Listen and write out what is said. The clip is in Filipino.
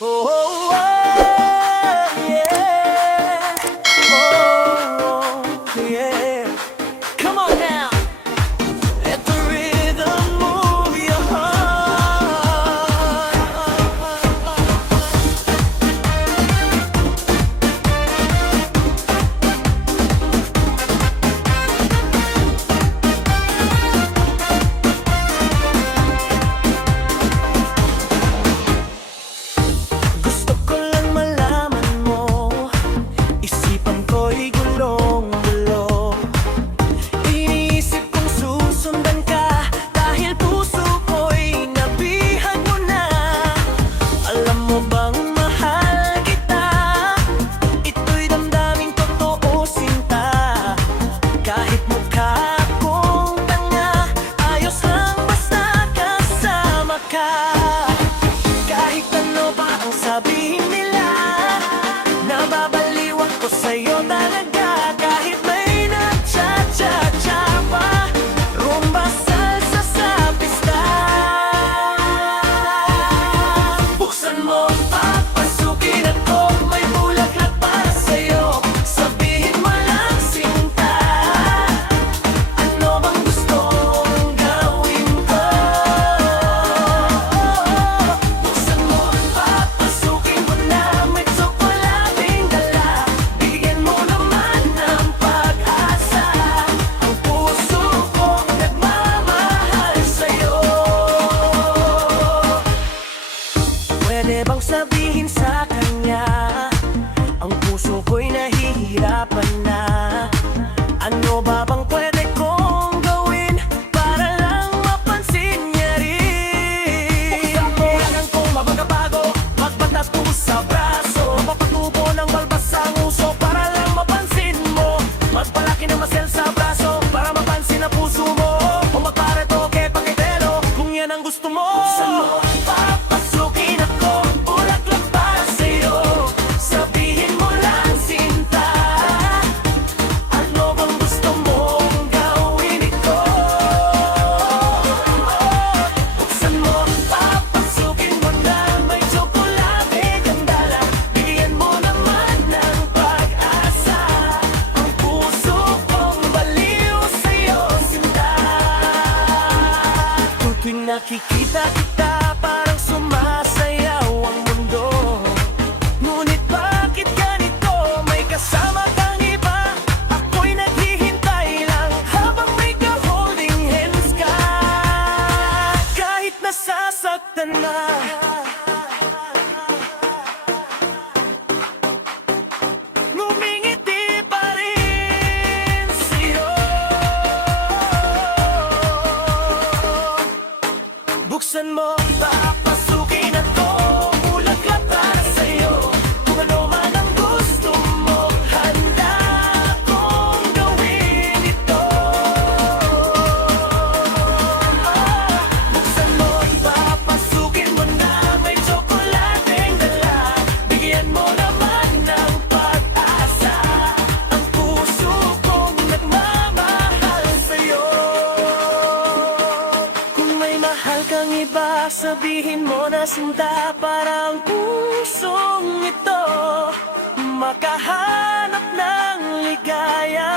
Oh, oh, oh, yeah. Oh, yeah. Come on now. Let the rhythm move your heart. Gusto ko lang malaman mo, isipan ko'y gulong-gulo. Iniisip kong susundan ka, dahil puso ko'y nabihag mo na. Alam mo bang mahal kita? Ito'y damdaming totoo, sinta. Kahit mukha akong tanga, ayos lang basta kasama ka. Kahit ano pa ang sabihin nila, nababaliw ako sa'yo talaga. Kahit may nagcha-cha-cha pa, rumba, salsa sa pista. Buksan mo, papasukin ako, may bulaklak para sa'yo. Sabihin mo lang, sinta, ano bang gusto mong gawin ko? Buksan mo, papasukin mo na, may tsokolating dala. Bigyan mo naman ng pag-asa, ang puso kong nagmamahal sa'yo. Pwede bang sabihin sa kanya, ang puso ko'y nahihirapan na. Ano ba bang pwede kong gawin para lang mapansin niya rin? Kailangan kong mabagabago, magbatas ko sa braso, mapapatubo ng balbas ang uso para lang mapansin mo. Magpalaki ng masel sa braso para mapansin ang puso mo. O magparetoke, pakitelo kung yan ang gusto mo. Buksan mo, papasukin ako, bulaklak para sa'yo. Sabihin mo lang, sinta, ano bang gusto mong gawin ito? Buksan mo, papasukin mo na, may tsokolate kang dala. Bigyan mo naman ng pag-asa, ang puso kong baliw sa'yo, sinta. Tuwing nakikita kita, parang sumasayaw ang mundo. Ngunit bakit ganito? May kasama kang iba, ako'y naghihintay lang habang may ka-holding hands ka. Kahit nasasaktan na, ngumingiti pa rin sa'yo. Buksan mo, papasukin ako, bulaklak para sa'yo. Kung ano man ang gusto mo, handa akong gawin ito. Buksan mo, papasukin mo na, may tsokolating dala. Bigyan mo naman ng pag-asa, ang puso kong nagmamahal sa'yo. Kung may mahal kang iba, sabihin mo na, sinta, para ang pusong ito makahanap ng ligaya.